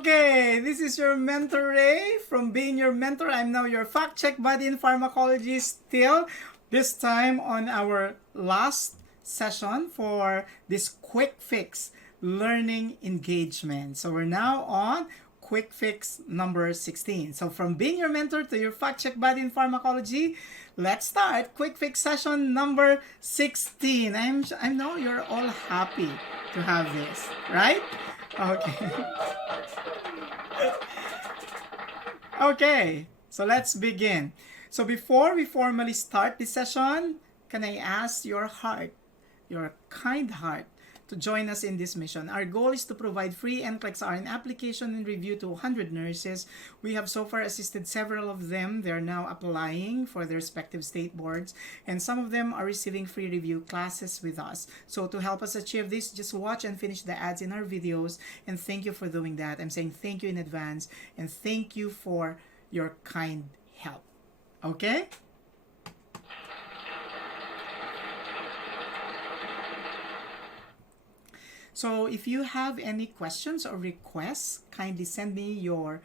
Okay, this is your mentor Ray from Being Your Mentor. I'm now your fact check buddy in pharmacology still. This time on our last session for this quick fix learning engagement. So we're now on quick fix number 16. So from being your mentor to your fact check buddy in pharmacology, let's start quick fix session number 16. I know you're all happy to have this, right? Okay. Okay, so let's begin. So before we formally start this session, can I ask your heart, your kind heart, to join us in this mission? Our goal is to provide free NCLEX-style application and review to 100 nurses. We have so far assisted several of them. They're now applying for their respective state boards, and some of them are receiving free review classes with us. So to help us achieve this, just watch and finish the ads in our videos, and thank you for doing that. I'm saying thank you in advance, and thank you for your kind help. Okay? So if you have any questions or requests, kindly send me your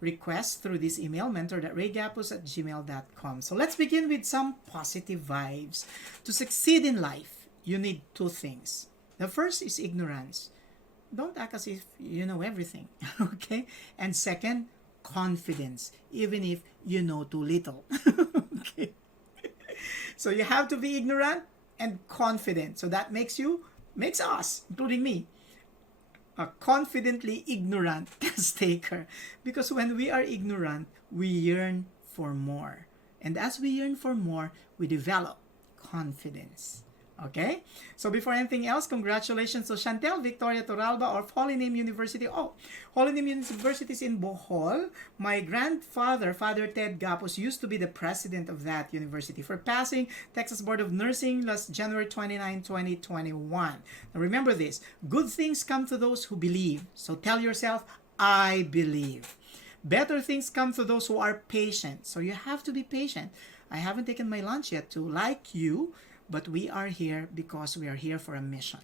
requests through this email, mentor.raygapos@gmail.com. So let's begin with some positive vibes. To succeed in life, you need two things. The first is ignorance. Don't act as if you know everything, okay? And second, confidence, even if you know too little. Okay. So you have to be ignorant and confident. So that makes us, including me, a confidently ignorant test taker. Because when we are ignorant, we yearn for more. And as we yearn for more, we develop confidence. Okay? So before anything else, congratulations to Chantel Victoria Toralba of Holy Name University. Oh, Holy Name University is in Bohol. My grandfather, Father Ted Gapos, used to be the president of that university for passing Texas Board of Nursing last January 29, 2021. Now remember this, good things come to those who believe. So tell yourself, I believe. Better things come to those who are patient. So you have to be patient. I haven't taken my lunch yet too, like you. But we are here because we are here for a mission.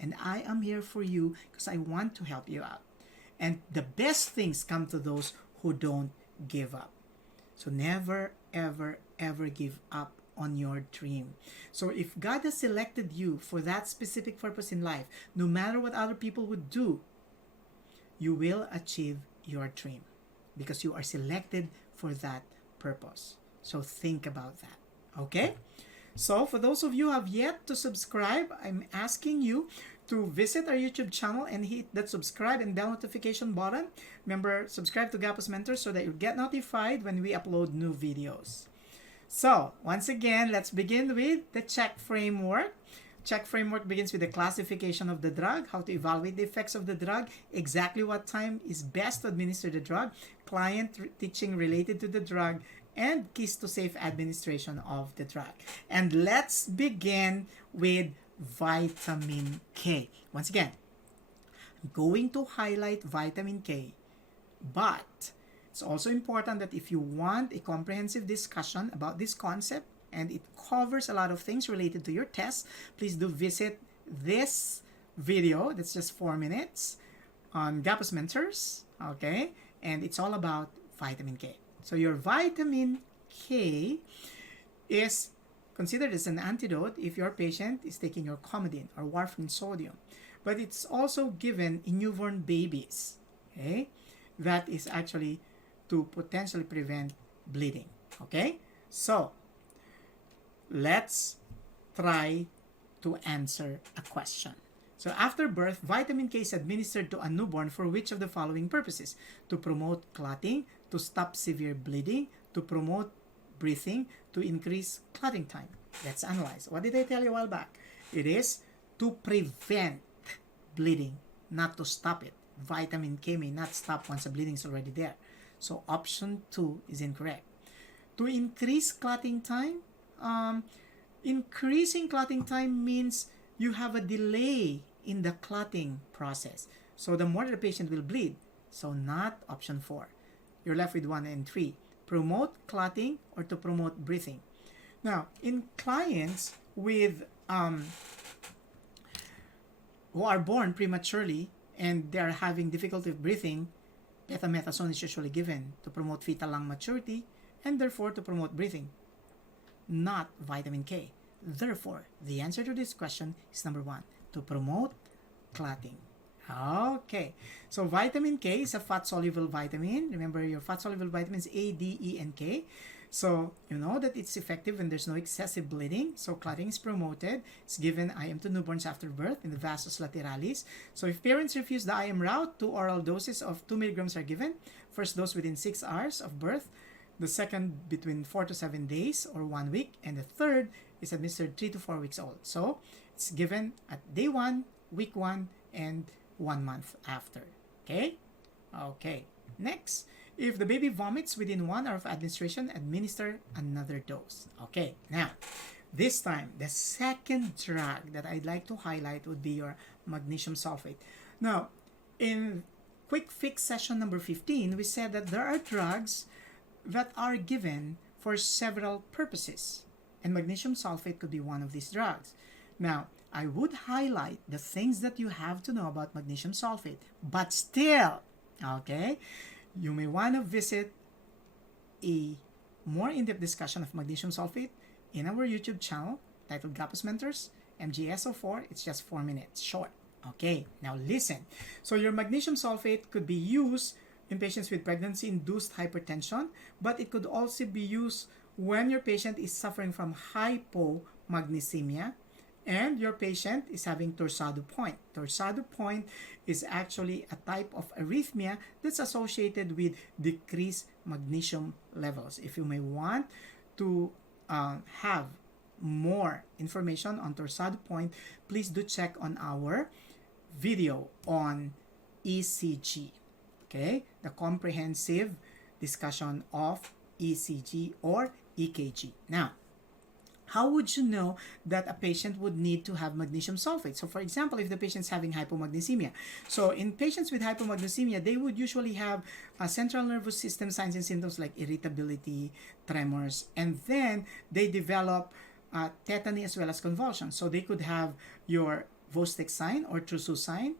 And I am here for you because I want to help you out. And the best things come to those who don't give up. So never, ever, ever give up on your dream. So if God has selected you for that specific purpose in life, no matter what other people would do, you will achieve your dream because you are selected for that purpose. So think about that. Okay? So for those of you who have yet to subscribe, I'm asking you to visit our YouTube channel and hit that subscribe and bell notification button. Remember, subscribe to Gapos Mentor so that you get notified when we upload new videos. So once again, let's begin with the check framework. Check framework begins with the classification of the drug, how to evaluate the effects of the drug, exactly what time is best to administer the drug, client teaching related to the drug, and keys to safe administration of the drug. And let's begin with vitamin K. Once again, I'm going to highlight vitamin K, but it's also important that if you want a comprehensive discussion about this concept, and it covers a lot of things related to your test, please do visit this video that's just 4 minutes on Gapos Mentors, okay? And it's all about vitamin K. So your vitamin K is considered as an antidote if your patient is taking your Coumadin or warfarin sodium. But it's also given in newborn babies. Okay? That is actually to potentially prevent bleeding. Okay? So, let's try to answer a question. So after birth, vitamin K is administered to a newborn for which of the following purposes? To promote clotting, to stop severe bleeding, to promote breathing, to increase clotting time. Let's analyze. What did I tell you a while back? It is to prevent bleeding, not to stop it. Vitamin K may not stop once the bleeding is already there. So option 2 is incorrect. To increase clotting time, increasing clotting time means you have a delay in the clotting process. So the more the patient will bleed. So not option 4. You're left with 1 and 3. Promote clotting or to promote breathing. Now, in clients with who are born prematurely and they are having difficulty breathing, Betamethasone is usually given to promote fetal lung maturity and therefore to promote breathing, not vitamin K. Therefore, the answer to this question is number 1, to promote clotting. Okay, so vitamin K is a fat-soluble vitamin. Remember, your fat-soluble vitamins A, D, E, and K. So you know that it's effective when there's no excessive bleeding. So clotting is promoted. It's given IM to newborns after birth in the vasos lateralis. So if parents refuse the IM route, 2 oral doses of 2 milligrams are given. First dose within 6 hours of birth. The second between 4 to 7 days or 1 week. And the third is administered 3 to 4 weeks old. So it's given at day 1, week 1, and 1 month after. Okay? Okay. Next, if the baby vomits within 1 hour of administration, administer another dose. Okay. Now, this time, the second drug that I'd like to highlight would be your magnesium sulfate. Now, in QuickFix session number 15, we said that there are drugs that are given for several purposes. And magnesium sulfate could be one of these drugs. Now, I would highlight the things that you have to know about magnesium sulfate, but still, okay, you may want to visit a more in-depth discussion of magnesium sulfate in our YouTube channel titled Gapos Mentors MGSO4. It's just 4 minutes short. Okay, now listen. So your magnesium sulfate could be used in patients with pregnancy-induced hypertension, but it could also be used when your patient is suffering from hypomagnesemia and your patient is having torsado point. Torsado point is actually a type of arrhythmia that's associated with decreased magnesium levels. If you may want to have more information on torsado point, please do check on our video on ECG. Okay, the comprehensive discussion of ECG or EKG. Now, how would you know that a patient would need to have magnesium sulfate? So for example, if the patient's having hypomagnesemia. So in patients with hypomagnesemia, they would usually have central nervous system signs and symptoms like irritability, tremors, and then they develop tetany as well as convulsions. So they could have your Vostek sign or Trousseau sign,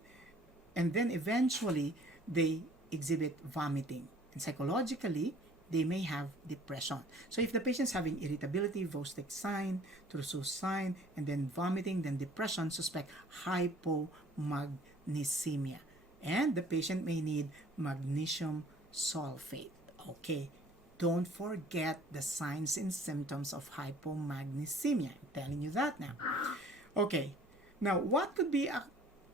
and then eventually they exhibit vomiting. And psychologically, they may have depression. So if the patient's having irritability, Vostek sign, Trousseau sign, and then vomiting, then depression, suspect hypomagnesemia. And the patient may need magnesium sulfate. Okay, don't forget the signs and symptoms of hypomagnesemia. I'm telling you that now. Okay, now what could be a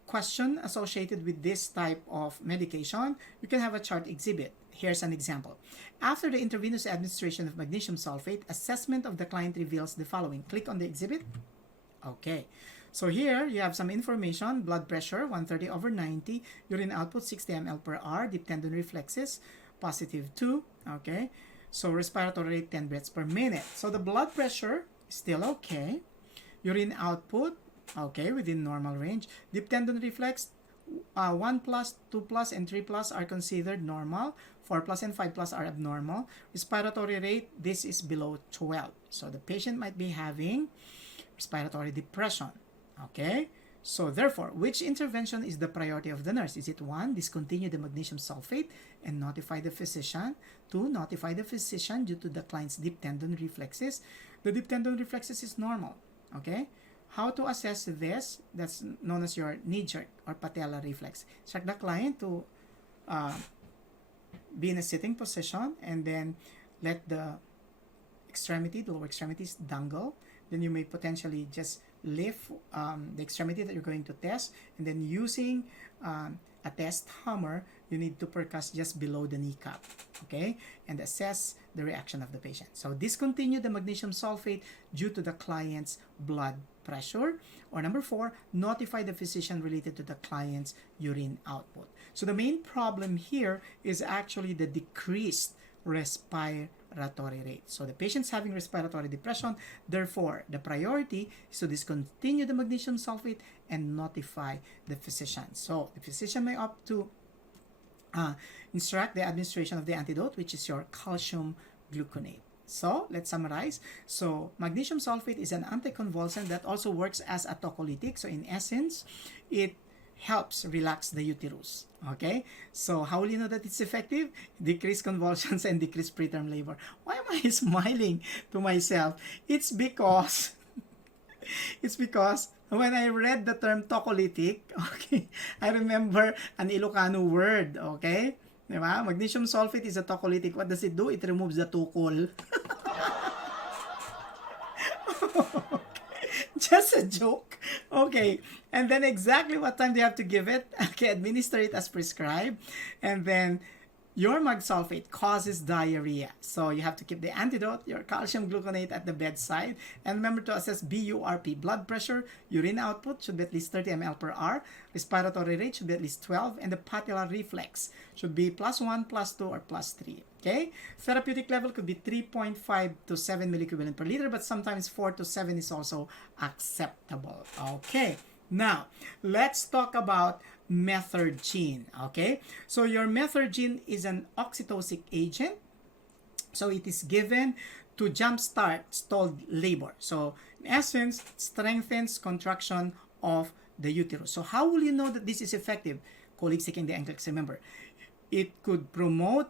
question associated with this type of medication? You can have a chart exhibit. Here's an example. After the intravenous administration of magnesium sulfate, assessment of the client reveals the following. Click on the exhibit. Okay. So here you have some information. Blood pressure 130/90, urine output 60 ml per hour, deep tendon reflexes positive 2. Okay. So respiratory rate 10 breaths per minute. So the blood pressure is still okay. Urine output okay, within normal range. Deep tendon reflex 1+, 2+, and 3+ are considered normal. 4+ and 5+ are abnormal. Respiratory rate, this is below 12. So the patient might be having respiratory depression. Okay? So therefore, which intervention is the priority of the nurse? Is it 1, discontinue the magnesium sulfate and notify the physician? 2, notify the physician due to the client's deep tendon reflexes. The deep tendon reflexes is normal. Okay? How to assess this? That's known as your knee jerk or patella reflex. Check the client to be in a sitting position and then let the lower extremities dangle. Then you may potentially just lift the extremity that you're going to test, and then using a test hammer, you need to percuss just below the kneecap, okay, and assess the reaction of the patient. So discontinue the magnesium sulfate due to the client's blood pressure. Or number 4, notify the physician related to the client's urine output. So the main problem here is actually the decreased respiratory rate. So the patient's having respiratory depression, therefore the priority is to discontinue the magnesium sulfate and notify the physician. So the physician may opt to instruct the administration of the antidote, which is your calcium gluconate. So let's summarize. So magnesium sulfate is an anticonvulsant that also works as a tocolytic. So in essence, it helps relax the uterus. Okay, so how will you know that it's effective? Decrease convulsions and decrease preterm labor. Why am I smiling to myself? It's because when I read the term tocolytic, okay, I remember an Ilocano word, okay? Diba? Magnesium sulfate is a tocolytic. What does it do? It removes the tukol. Just a joke. Okay. And then exactly what time do you have to give it? Okay, administer it as prescribed. And then your mag sulfate causes diarrhea. So you have to keep the antidote, your calcium gluconate at the bedside. And remember to assess BURP, blood pressure, urine output should be at least 30 ml per hour. Respiratory rate should be at least 12. And the patellar reflex should be +1, +2, or +3. Okay? Therapeutic level could be 3.5 to 7 milliequivalent per liter, but sometimes 4 to 7 is also acceptable. Okay. Now, let's talk about Methergine. Okay, so your Methergine is an oxytocic agent, so it is given to jumpstart stalled labor. So in essence, it strengthens contraction of the uterus. So how will you know that this is effective? Colleagues taking the NCLEX, remember, it could promote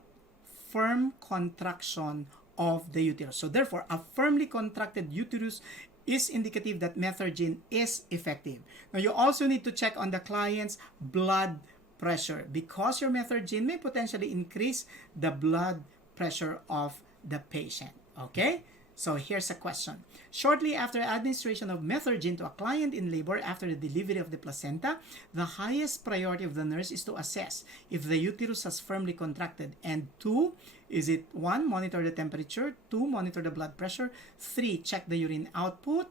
firm contraction of the uterus. So therefore, a firmly contracted uterus is indicative that Methergine is effective. Now, you also need to check on the client's blood pressure because your Methergine may potentially increase the blood pressure of the patient. Okay? So, here's a question. Shortly after administration of Methergine to a client in labor after the delivery of the placenta, the highest priority of the nurse is to assess if the uterus has firmly contracted, and 2, is it 1, monitor the temperature, 2, monitor the blood pressure, 3, check the urine output,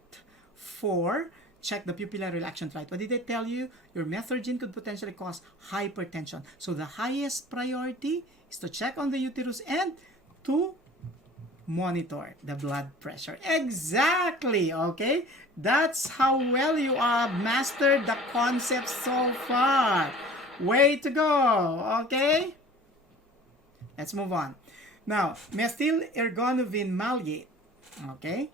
4, check the pupillary relaxation rate. What did I tell you? Your Methergine could potentially cause hypertension. So the highest priority is to check on the uterus and to monitor the blood pressure. Exactly, okay? That's how well you have mastered the concept so far. Way to go, okay? Let's move on. Now, methyl ergonovine maleate. Okay?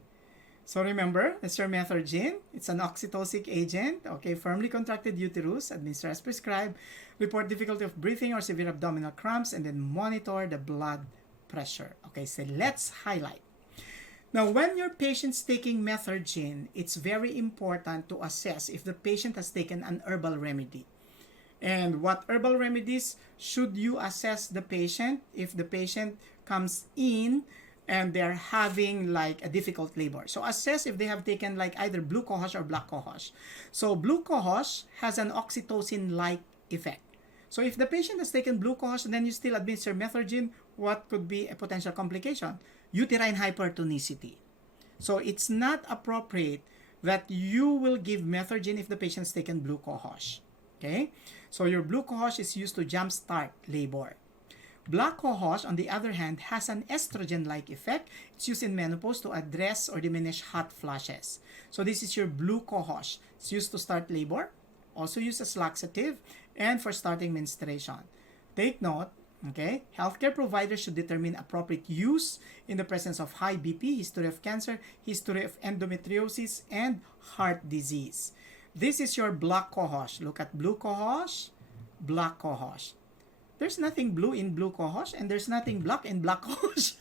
So remember, that's your Methergine. It's an oxytocic agent. Okay, firmly contracted uterus, administer as prescribed. Report difficulty of breathing or severe abdominal cramps, and then monitor the blood pressure. Okay, so let's highlight. Now, when your patient's taking Methergine, it's very important to assess if the patient has taken an herbal remedy. And what herbal remedies should you assess the patient if the patient comes in and they're having like a difficult labor? So assess if they have taken like either blue cohosh or black cohosh. So blue cohosh has an oxytocin-like effect. So if the patient has taken blue cohosh and then you still administer Methergine, what could be a potential complication? Uterine hypertonicity. So it's not appropriate that you will give Methergine if the patient's taken blue cohosh. Okay? So your blue cohosh is used to jumpstart labor. Black cohosh, on the other hand, has an estrogen-like effect. It's used in menopause to address or diminish hot flashes. So this is your blue cohosh. It's used to start labor, also used as laxative, and for starting menstruation. Take note, okay, healthcare providers should determine appropriate use in the presence of high BP, history of cancer, history of endometriosis, and heart disease. This is your black cohosh. Look at blue cohosh, black cohosh. There's nothing blue in blue cohosh, and there's nothing black in black cohosh.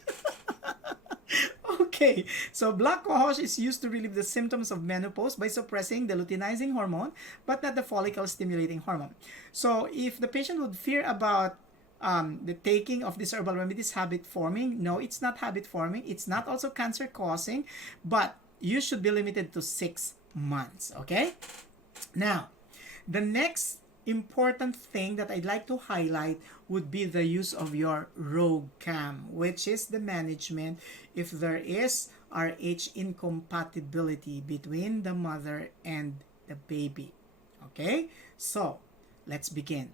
Okay, so black cohosh is used to relieve the symptoms of menopause by suppressing the luteinizing hormone, but not the follicle-stimulating hormone. So if the patient would fear about the taking of this herbal remedy is habit-forming, no, it's not habit-forming. It's not also cancer-causing, but you should be limited to 6 months, okay? Now, the next important thing that I'd like to highlight would be the use of your Rhogam, which is the management if there is RH incompatibility between the mother and the baby. Okay, so let's begin.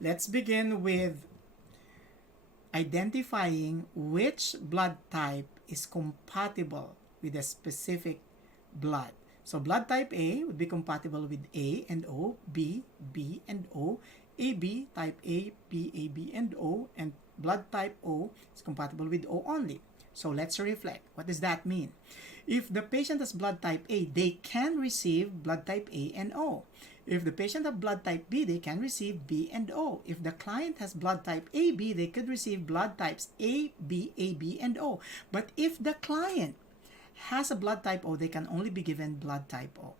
Let's begin with identifying which blood type is compatible with a specific blood. So blood type A would be compatible with A and O, B, B and O, AB, type A, B, AB and O, and blood type O is compatible with O only. So let's reflect. What does that mean? If the patient has blood type A, they can receive blood type A and O. If the patient have blood type B, they can receive B and O. If the client has blood type AB, they could receive blood types A, B, AB, and O. But if the client has a blood type O, they can only be given blood type O.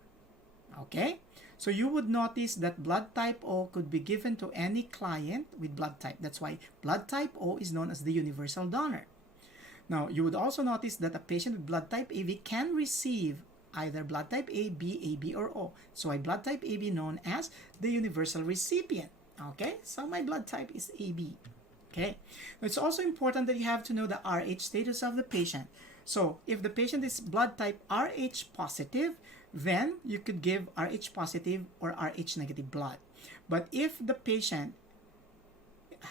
Okay? So you would notice that blood type O could be given to any client with blood type. That's why blood type O is known as the universal donor. Now, you would also notice that a patient with blood type AB can receive either blood type A, B, AB, or O. So why blood type AB known as the universal recipient. Okay? So my blood type is AB. Okay? It's also important that you have to know the RH status of the patient. So if the patient is blood type RH positive, then you could give RH positive or RH negative blood. But if the patient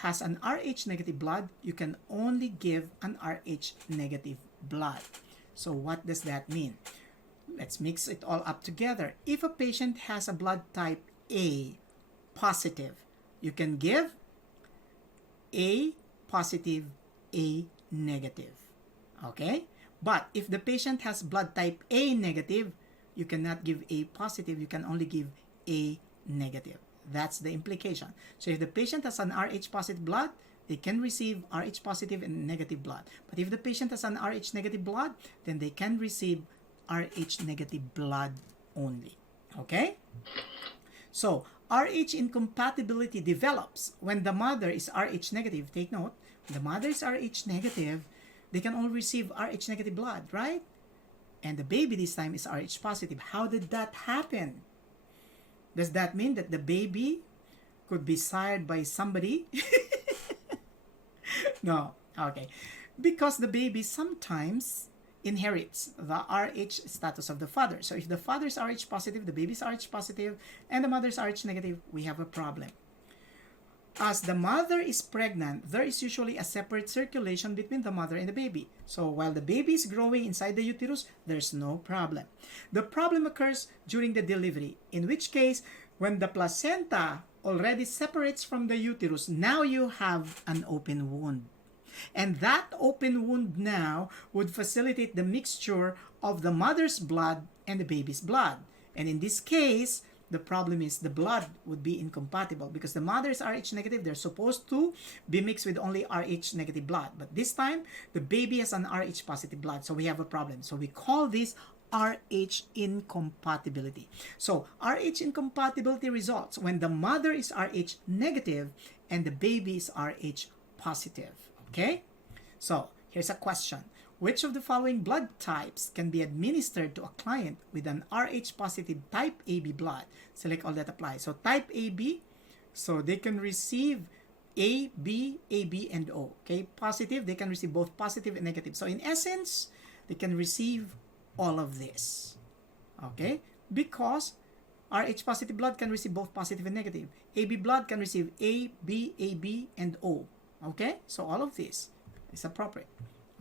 has an RH negative blood, you can only give an RH negative blood. So what does that mean? Let's mix it all up together. If a patient has a blood type A positive, you can give A positive, A negative. Okay? But if the patient has blood type A negative, you cannot give A positive, you can only give A negative. That's the implication. So if the patient has an RH positive blood, they can receive RH positive and negative blood. But if the patient has an RH negative blood, then they can receive RH negative blood only. Okay? So RH incompatibility develops when the mother is RH negative. Take note, when the mother is RH negative, they can only receive RH negative blood, right? And the baby this time is RH positive. How did that happen? Does that mean that the baby could be sired by somebody? No. Okay. Because the baby sometimes inherits the RH status of the father. So if the father is RH positive, the baby is RH positive, and the mother is RH negative, we have a problem. As the mother is pregnant, there is usually a separate circulation between the mother and the baby. So while the baby is growing inside the uterus, there's no problem. The problem occurs during the delivery, in which case, when the placenta already separates from the uterus, now you have an open wound. And that open wound now would facilitate the mixture of the mother's blood and the baby's blood. And in this case, the problem is the blood would be incompatible because the mother is RH negative. They're supposed to be mixed with only RH negative blood. But this time, the baby has an RH positive blood. So we have a problem. So we call this RH incompatibility. So RH incompatibility results when the mother is RH negative and the baby is RH positive. Okay? So here's a question. Which of the following blood types can be administered to a client with an RH positive type AB blood? Select all that apply. So type AB, so they can receive A, B, AB, and O. Okay, positive, they can receive both positive and negative. So in essence, they can receive all of this. Okay, because RH positive blood can receive both positive and negative. AB blood can receive A, B, AB, and O. Okay, so all of this is appropriate.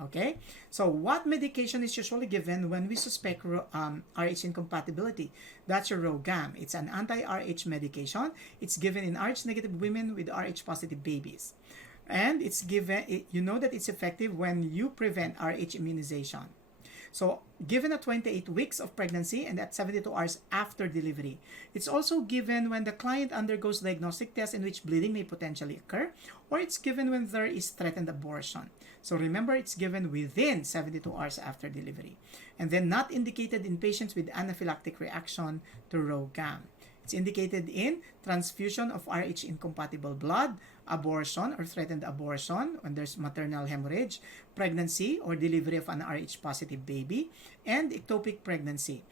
Okay, so what medication is usually given when we suspect RH incompatibility? That's your Rhogam. It's an anti-RH medication. It's given in RH negative women with RH positive babies. And it's given, you know that it's effective when you prevent RH immunization. So given at 28 weeks of pregnancy and at 72 hours after delivery. It's also given when the client undergoes diagnostic tests in which bleeding may potentially occur, or it's given when there is threatened abortion. So remember, it's given within 72 hours after delivery. And then not indicated in patients with anaphylactic reaction to Rhogam. It's indicated in transfusion of RH incompatible blood, abortion or threatened abortion when there's maternal hemorrhage, pregnancy or delivery of an RH positive baby, and ectopic pregnancy.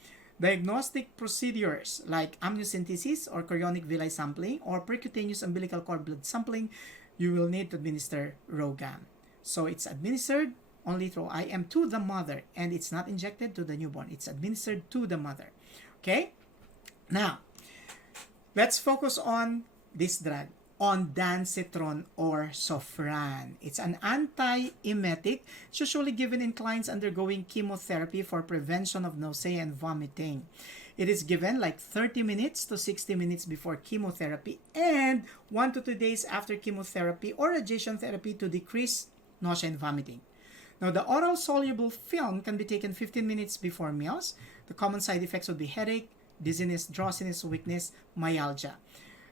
Diagnostic procedures like amniocentesis or chorionic villi sampling or percutaneous umbilical cord blood sampling, you will need to administer Rhogam. So it's administered only through IM to the mother, and it's not injected to the newborn. It's administered to the mother. Okay? Now, let's focus on this drug, Ondansetron or Zofran. It's an anti-emetic. It's usually given in clients undergoing chemotherapy for prevention of nausea and vomiting. It is given like 30 minutes to 60 minutes before chemotherapy and 1 to 2 days after chemotherapy or radiation therapy to decrease nausea and vomiting. Now, the oral soluble film can be taken 15 minutes before meals. The common side effects would be headache, dizziness, drowsiness, weakness, myalgia.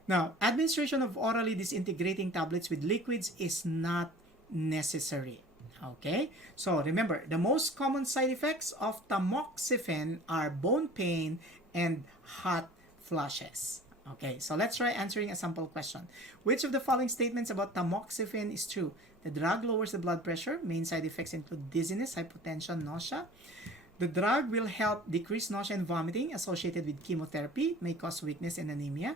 Now, administration of orally disintegrating tablets with liquids is not necessary. Okay, so remember, the most common side effects of tamoxifen are bone pain and hot flushes. Okay, so let's try answering a sample question. Which of the following statements about tamoxifen is true? The drug lowers the blood pressure. Main side effects include dizziness, hypotension, nausea. The drug will help decrease nausea and vomiting associated with chemotherapy, may cause weakness and anemia.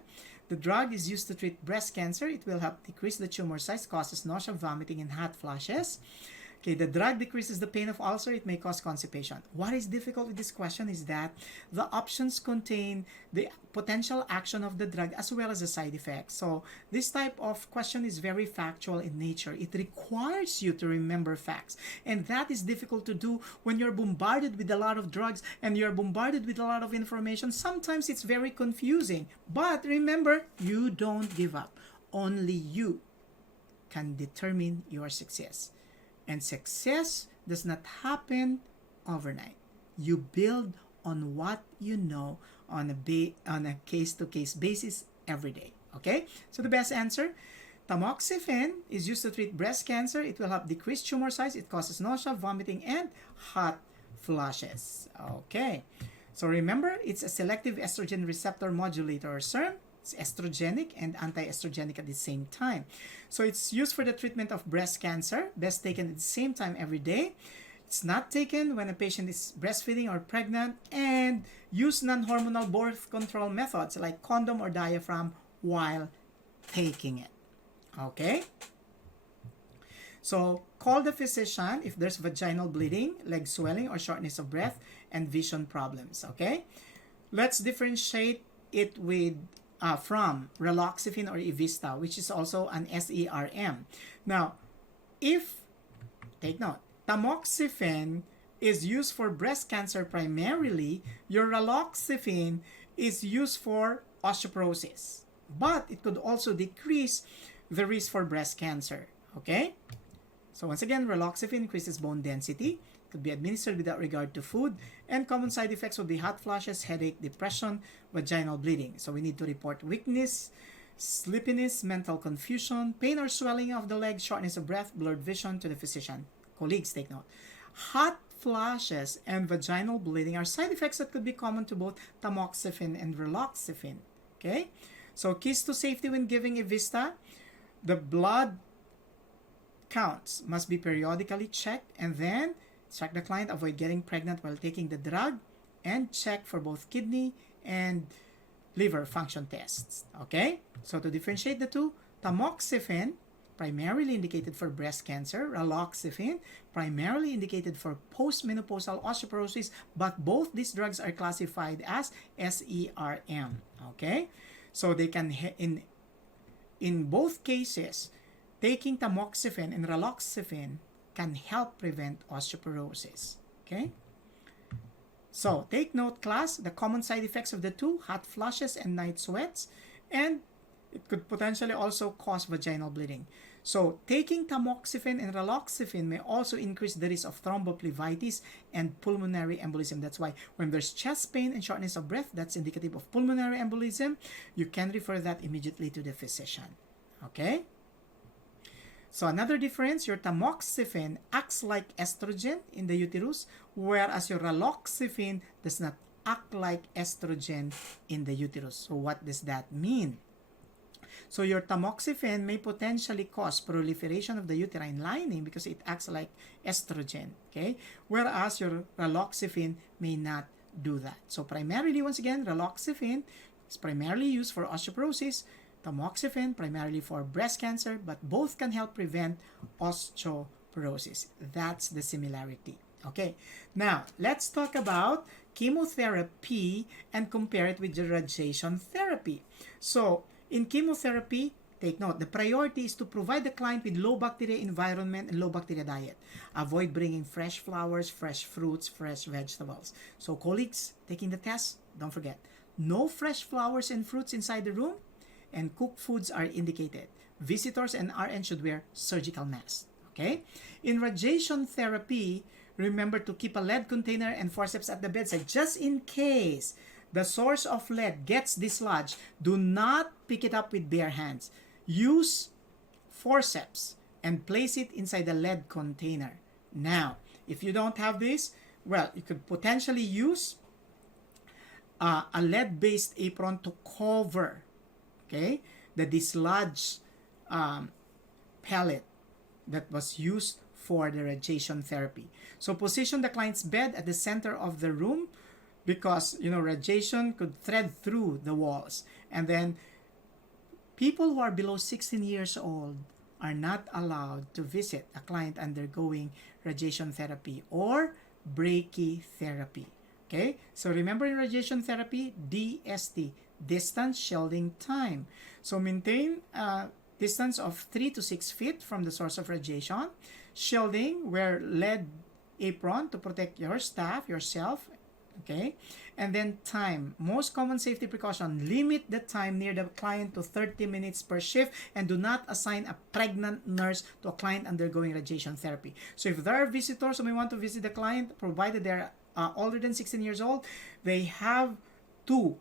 The drug is used to treat breast cancer. It will help decrease the tumor size, causes nausea, vomiting, and hot flashes. Okay, the drug decreases the pain of ulcer. It may cause constipation. What is difficult with this question is that the options contain the potential action of the drug as well as the side effects. So this type of question is very factual in nature. It requires you to remember facts. And that is difficult to do when you're bombarded with a lot of drugs and you're bombarded with a lot of information. Sometimes it's very confusing. But remember, you don't give up. Only you can determine your success. And success does not happen overnight. You build on what you know on a case-to-case basis every day. Okay? So the best answer, tamoxifen is used to treat breast cancer. It will help decrease tumor size. It causes nausea, vomiting, and hot flushes. Okay. So remember, it's a selective estrogen receptor modulator, or SERM. It's estrogenic and anti-estrogenic at the same time. So it's used for the treatment of breast cancer, best taken at the same time every day. It's not taken when a patient is breastfeeding or pregnant, and use non-hormonal birth control methods like condom or diaphragm while taking it. Okay? So call the physician if there's vaginal bleeding, leg swelling, or shortness of breath, and vision problems. Okay? Let's differentiate it with from raloxifene or Evista, which is also an SERM. Now, take note, tamoxifen is used for breast cancer primarily. Your raloxifene is used for osteoporosis, but it could also decrease the risk for breast cancer. Okay? So once again, raloxifene increases bone density. Could be administered without regard to food, and common side effects will be hot flashes, headache, depression, vaginal bleeding. So we need to report weakness, sleepiness, mental confusion, pain or swelling of the legs, shortness of breath, blurred vision to the physician. Colleagues, take note. Hot flashes and vaginal bleeding are side effects that could be common to both tamoxifen and raloxifene. Okay? So keys to safety when giving Evista: the blood counts must be periodically checked, and then check the client, avoid getting pregnant while taking the drug, and check for both kidney and liver function tests. Okay? So to differentiate the two, tamoxifen, primarily indicated for breast cancer, raloxifene, primarily indicated for postmenopausal osteoporosis, but both these drugs are classified as SERM. Okay? So they can, in both cases, taking tamoxifen and raloxifene can help prevent osteoporosis. Okay? So, take note, class, the common side effects of the two: hot flushes and night sweats, and it could potentially also cause vaginal bleeding. So, taking tamoxifen and raloxifene may also increase the risk of thrombophlebitis and pulmonary embolism. That's why when there's chest pain and shortness of breath, that's indicative of pulmonary embolism. You can refer that immediately to the physician. Okay? So another difference, your tamoxifen acts like estrogen in the uterus, whereas your raloxifene does not act like estrogen in the uterus. So what does that mean? So your tamoxifen may potentially cause proliferation of the uterine lining because it acts like estrogen, okay? Whereas your raloxifene may not do that. So primarily, once again, raloxifene is primarily used for osteoporosis, tamoxifen primarily for breast cancer, but both can help prevent osteoporosis. That's the similarity. Okay, now let's talk about chemotherapy and compare it with the radiation therapy. So in chemotherapy, take note, the priority is to provide the client with low bacteria environment and low bacteria diet. Avoid bringing fresh flowers, fresh fruits, fresh vegetables. So colleagues taking the test, don't forget, no fresh flowers and fruits inside the room, and cooked foods are indicated. Visitors and RN should wear surgical masks. Okay? In radiation therapy, remember to keep a lead container and forceps at the bedside just in case the source of lead gets dislodged, do not pick it up with bare hands. Use forceps and place it inside the lead container. Now, if you don't have this, well, you could potentially use a lead-based apron to cover, okay, the dislodged pellet that was used for the radiation therapy. So position the client's bed at the center of the room, because radiation could thread through the walls. And then people who are below 16 years old are not allowed to visit a client undergoing radiation therapy or brachytherapy. Okay, so remember, in radiation therapy, DST, distance shielding time. So maintain a distance of 3 to 6 feet from the source of radiation. Shielding, wear lead apron to protect your staff, yourself. Okay, and then time. Most common safety precaution: limit the time near the client to 30 minutes per shift, and do not assign a pregnant nurse to a client undergoing radiation therapy. So if there are visitors who may want to visit the client, provided they're older than 16 years old, they have to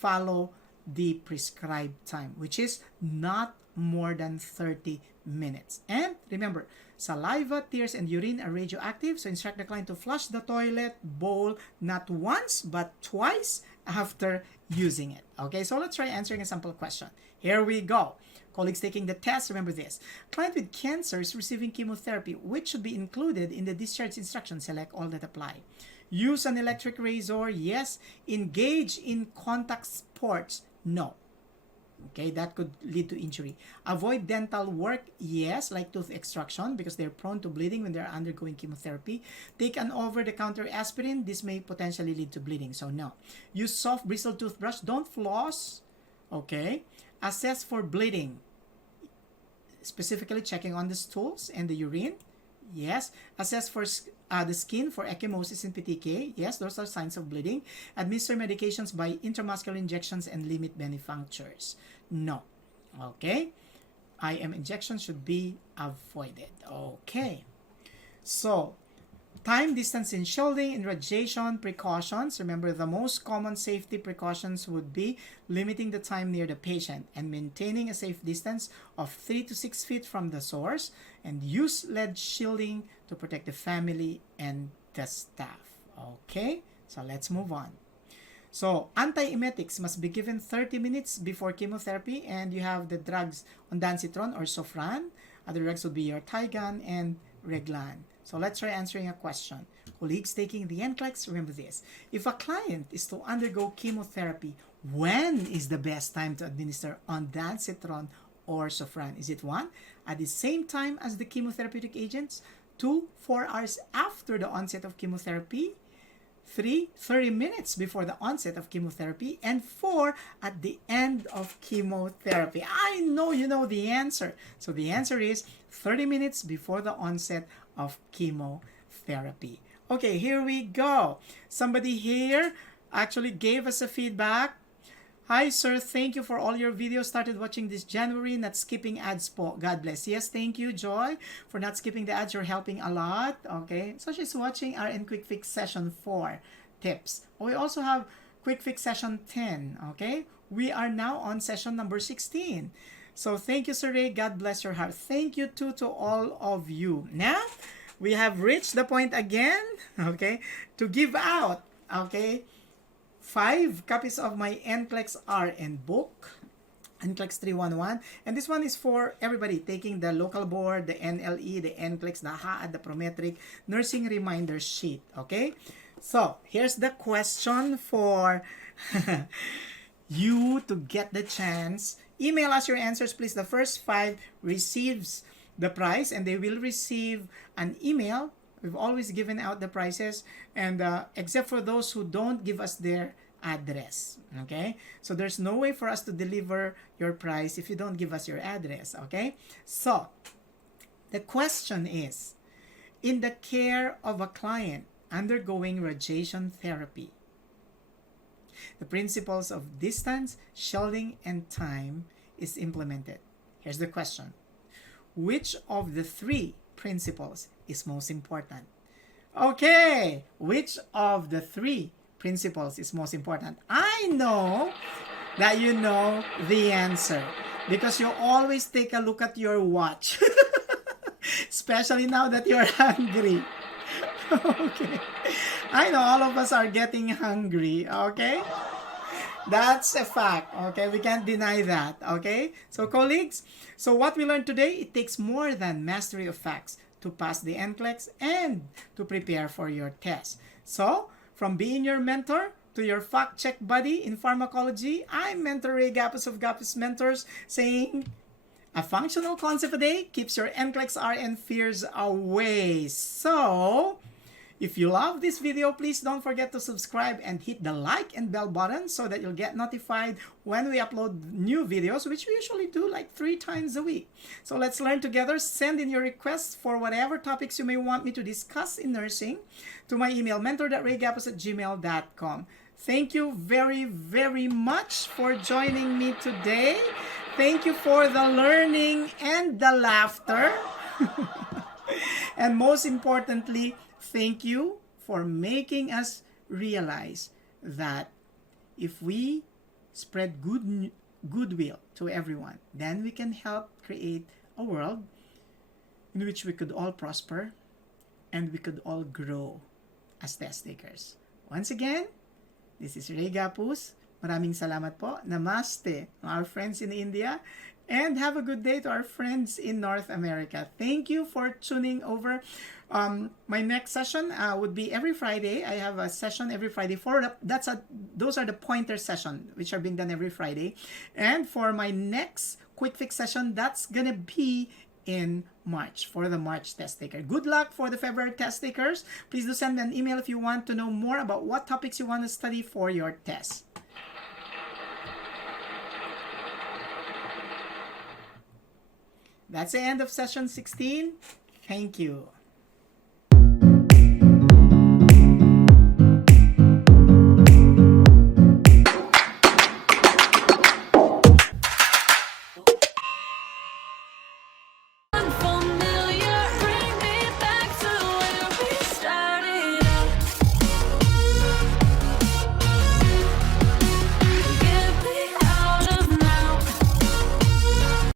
follow the prescribed time, which is not more than 30 minutes. And remember, saliva, tears, and urine are radioactive, so instruct the client to flush the toilet bowl not once but twice after using it. Okay, so let's try answering a sample question. Here we go. Colleagues taking the test, remember this. Client with cancer is receiving chemotherapy. Which should be included in the discharge instruction? Select all that apply. Use an electric razor? Yes. Engage in contact sports? No. Okay, that could lead to injury. Avoid dental work? Yes, like tooth extraction, because they're prone to bleeding when they're undergoing chemotherapy. Take an over-the-counter aspirin. This may potentially lead to bleeding, so no. Use soft bristle toothbrush. Don't floss. Okay. Assess for bleeding, specifically checking on the stools and the urine. Yes. Assess for the skin for ecchymosis and PTK. Yes, those are signs of bleeding. Administer medications by intramuscular injections and limit manufacturers. No. Okay. IM injections should be avoided. Okay. So, time, distance, and shielding and radiation precautions. Remember, the most common safety precautions would be limiting the time near the patient and maintaining a safe distance of 3 to 6 feet from the source, and use lead shielding to protect the family and the staff. Okay, so let's move on. So, antiemetics must be given 30 minutes before chemotherapy, and you have the drugs Ondansetron or Zofran. Other drugs would be your Tygan and Reglan. So let's try answering a question. Colleagues taking the NCLEX, remember this. If a client is to undergo chemotherapy, when is the best time to administer Ondansetron or Zofran? Is it 1, at the same time as the chemotherapeutic agents? 2, 4 hours after the onset of chemotherapy? 3, 30 minutes before the onset of chemotherapy? And 4, at the end of chemotherapy? I know you know the answer. So the answer is 30 minutes before the onset of chemotherapy. Okay, here we go. Somebody here actually gave us a feedback. Hi sir, thank you for all your videos. Started watching this January, not skipping ads po. God bless. Yes, thank you Joy for not skipping the ads. You're helping a lot. Okay, so she's watching our QuickFix session 4 tips. We also have QuickFix session 10. Okay, we are now on session number 16. So thank you, Sir Ray. God bless your heart. Thank you too to all of you. Now, we have reached the point again, okay, to give out, okay, 5 copies of my NCLEX RN book, NCLEX 311. And this one is for everybody taking the local board, the NLE, the NCLEX, the HAAD, the Prometric nursing reminder sheet, okay? So, here's the question for you to get the chance. Email us your answers, please. The first 5 receives the prize, and they will receive an email. We've always given out the prizes, and except for those who don't give us their address. Okay, so there's no way for us to deliver your prize if you don't give us your address. Okay, so the question is, in the care of a client undergoing radiation therapy, the principles of distance, shielding, and time is implemented. Here's the question. Which of the 3 principles is most important? Okay, which of the 3 principles is most important? I I know that you know the answer because you always take a look at your watch. Especially now that you're hungry. Okay. I know all of us are getting hungry, okay? That's a fact, okay? We can't deny that, okay? So colleagues, so what we learned today, it takes more than mastery of facts to pass the NCLEX and to prepare for your test. So, from being your mentor to your fact check buddy in pharmacology, I'm Mentor Ray Gapos of Gapos Mentors saying, a functional concept a day keeps your NCLEX-RN fears away. So, if you love this video, please don't forget to subscribe and hit the like and bell button so that you'll get notified when we upload new videos, which we usually do like 3 times a week. So let's learn together. Send in your requests for whatever topics you may want me to discuss in nursing to my email, mentor.raygapos@gmail.com. Thank you very, very much for joining me today. Thank you for the learning and the laughter. And most importantly, thank you for making us realize that if we spread goodwill to everyone, then we can help create a world in which we could all prosper and we could all grow as test takers. Once again, this is Ray Gapos. Maraming salamat po. Namaste, our friends in India. And have a good day to our friends in North America. Thank you for tuning over. My next session would be every Friday. I have a session every Friday. Those are the pointer session, which are being done every Friday. And for my next QuickFix session, that's going to be in March for the March test taker. Good luck for the February test takers. Please do send me an email if you want to know more about what topics you want to study for your test. That's the end of session 16. Thank you.